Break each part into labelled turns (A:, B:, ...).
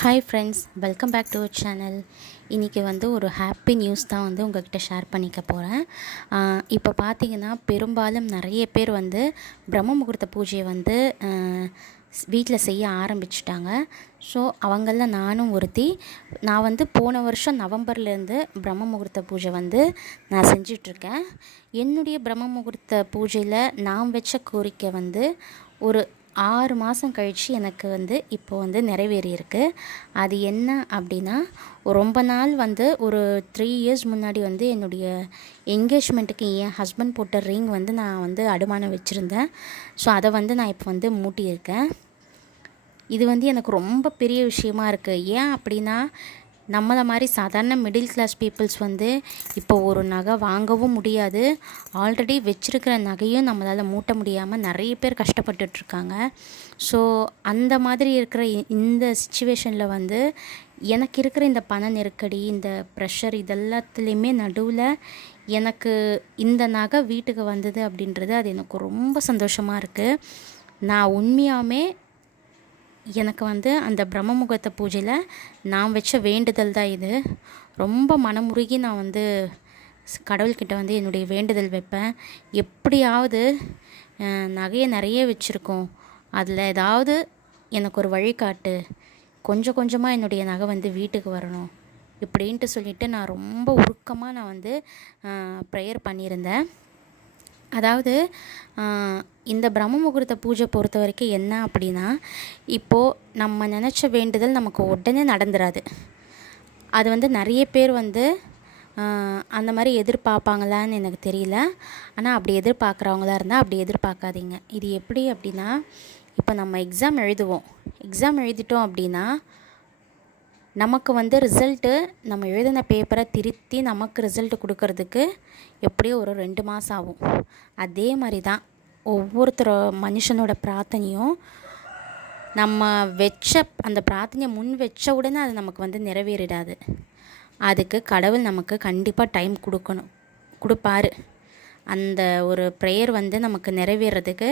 A: Hi friends welcome back to our channel இன்றைக்கி வந்து ஒரு ஹாப்பி நியூஸ் தான் வந்து உங்கள்கிட்ட ஷேர் பண்ணிக்க போகிறேன் இப்போ பார்த்தீங்கன்னா பெரும்பாலும் நிறைய பேர் வந்து பிரம்ம முகூர்த்த பூஜையை வந்து வீட்டில் செய்ய ஆரம்பிச்சிட்டாங்க. ஸோ அவங்களில் நானும் ஒருத்தி நான் வந்து போன வருஷம் நவம்பர்லேருந்து பிரம்ம முகூர்த்த பூஜை வந்து நான் செஞ்சிட்ருக்கேன். என்னுடைய பிரம்ம முகூர்த்த பூஜையில் நான் வச்ச கோரிக்கை வந்து ஒரு ஆறு மாதம் கழித்து எனக்கு வந்து இப்போ வந்து நிறைவேறியிருக்கு. அது என்ன அப்படின்னா ரொம்ப நாள் வந்து ஒரு த்ரீ இயர்ஸ் முன்னாடி வந்து என்னுடைய என்கேஜ்மெண்ட்டுக்கு என் ஹஸ்பண்ட் போட்ட ரிங் வந்து நான் வந்து அடுமானம் வச்சுருந்தேன். ஸோ அதை வந்து நான் இப்போ வந்து மூட்டியிருக்கேன். இது வந்து எனக்கு ரொம்ப பெரிய விஷயமா இருக்குது ஏன் அப்படின்னா நம்மளை மாதிரி சாதாரண மிடில் கிளாஸ் பீப்புள்ஸ் வந்து இப்போ ஒரு நகை வாங்கவும் முடியாது. ஆல்ரெடி வச்சுருக்கிற நகையும் நம்மளால் மூட்ட முடியாமல் நிறைய பேர் கஷ்டப்பட்டுட்ருக்காங்க ஸோ அந்த மாதிரி இருக்கிற இந்த சுச்சுவேஷனில் வந்து எனக்கு இருக்கிற இந்த பண நெருக்கடி இந்த ப்ரெஷர் இதெல்லாத்துலேயுமே நடுவில் எனக்கு இந்த நகை வீட்டுக்கு வந்தது அப்படின்றது அது எனக்கு ரொம்ப சந்தோஷமாக இருக்குது நான் உண்மையாகவே எனக்கு வந்து அந்த பிரம்ம முகூர்த்த பூஜையில் நான் வச்ச வேண்டுதல் தான் இது. ரொம்ப மனமுருகி நான் வந்து கடவுள்கிட்ட வந்து என்னுடைய வேண்டுதல் வைப்பேன். எப்படியாவது நகையை நிறைய வச்சுருக்கோம். அதில் ஏதாவது எனக்கு ஒரு வழிகாட்டு. கொஞ்சம் கொஞ்சமாக என்னுடைய நகை வந்து வீட்டுக்கு வரணும் இப்படின்ட்டு சொல்லிவிட்டு நான் ரொம்ப உருக்கமாக நான் வந்து ப்ரேயர் பண்ணியிருந்தேன். அதாவது இந்த பிரம்ம முகூர்த்த பூஜை பொறுத்த வரைக்கும் என்ன அப்படின்னா இப்போது நம்ம நினச்ச வேண்டுதல் நமக்கு உடனே நடந்துராது. அது வந்து நிறைய பேர் வந்து அந்த மாதிரி எதிர்பார்ப்பாங்களான்னு எனக்கு தெரியல. ஆனால் அப்படி எதிர்பார்க்குறவங்களா இருந்தால் அப்படி எதிர்பார்க்காதீங்க. இது எப்படி அப்படின்னா இப்போ நம்ம எக்ஸாம் எழுதுவோம். எக்ஸாம் எழுதிட்டோம் அப்படின்னா நமக்கு வந்து ரிசல்ட்டு நம்ம எழுதின பேப்பரை திருத்தி நமக்கு ரிசல்ட்டு கொடுக்கறதுக்கு எப்படியும் ஒரு ரெண்டு மாதம் ஆகும். அதே மாதிரி தான் ஒவ்வொருத்தர மனுஷனோட பிரார்த்தனையும் நம்ம வச்ச அந்த பிரார்த்தனையை முன் வச்ச உடனே அது நமக்கு வந்து நிறைவேறிடாது. அதுக்கு கடவுள் நமக்கு கண்டிப்பாக டைம் கொடுக்கணும். கொடுப்பாரு. அந்த ஒரு ப்ரேயர் வந்து நமக்கு நிறைவேறதுக்கு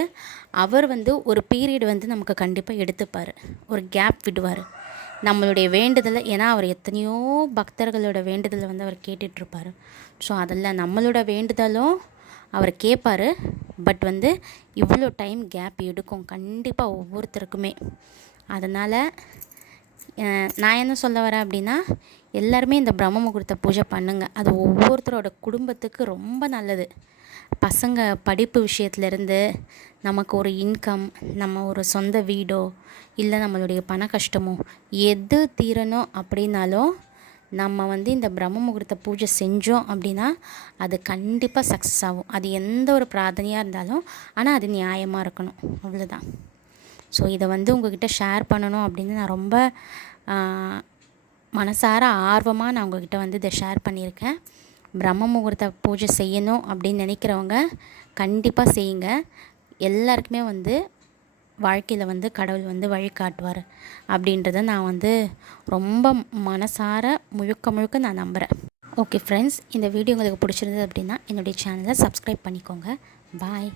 A: அவர் வந்து ஒரு பீரியட் வந்து நமக்கு கண்டிப்பாக எடுத்துப்பார். ஒரு கேப் விடுவார். நம்மளுடைய வேண்டுதலை ஏன்னா அவர் எத்தனையோ பக்தர்களோட வேண்டுதலை வந்து அவர் கேட்டுட்ருப்பார். ஸோ அதில் நம்மளோட வேண்டுதலும் அவர் கேட்பார் பட் வந்து இவ்வளோ டைம் கேப் எடுக்கும். கண்டிப்பாக ஒவ்வொருத்தருக்குமே. அதனால் நான் என்ன சொல்ல வரேன் அப்படின்னா எல்லாருமே இந்த பிரம்ம முகூர்த்த பூஜை பண்ணுங்கள் அது ஒவ்வொருத்தரோட குடும்பத்துக்கு ரொம்ப நல்லது. பசங்க படிப்பு விஷயத்துலேருந்து நமக்கு ஒரு இன்கம் நம்ம ஒரு சொந்த வீடோ இல்லை நம்மளுடைய பண கஷ்டமோ எது தீரணும் அப்படின்னாலும் நம்ம வந்து இந்த பிரம்ம முகூர்த்த பூஜை செஞ்சோம் அப்படின்னா அது கண்டிப்பாக சக்ஸஸ் ஆகும். அது எந்த ஒரு பிரார்த்தனையாக இருந்தாலும் ஆனால் அது நியாயமாக இருக்கணும். அவ்வளோதான் ஸோ இதை வந்து உங்ககிட்ட ஷேர் பண்ணணும் அப்படின்னு நான் ரொம்ப மனசார ஆர்வமாக நான் உங்ககிட்ட வந்து இதை ஷேர் பண்ணியிருக்கேன். பிரம்ம முகூர்த்த பூஜை செய்யணும் அப்படின்னு நினைக்கிறவங்க கண்டிப்பாக செய்யுங்க. எல்லாருக்குமே வந்து வாழ்க்கையில் வந்து கடவுள் வந்து வழிகாட்டுவார் அப்படின்றத நான் வந்து ரொம்ப மனசார முழுக்க முழுக்க நான் நம்புகிறேன் ஓகே ஃப்ரெண்ட்ஸ் இந்த வீடியோ உங்களுக்கு பிடிச்சிருந்தது அப்படின்னா என்னுடைய சேனலை சப்ஸ்கிரைப் பண்ணிக்கோங்க. பாய்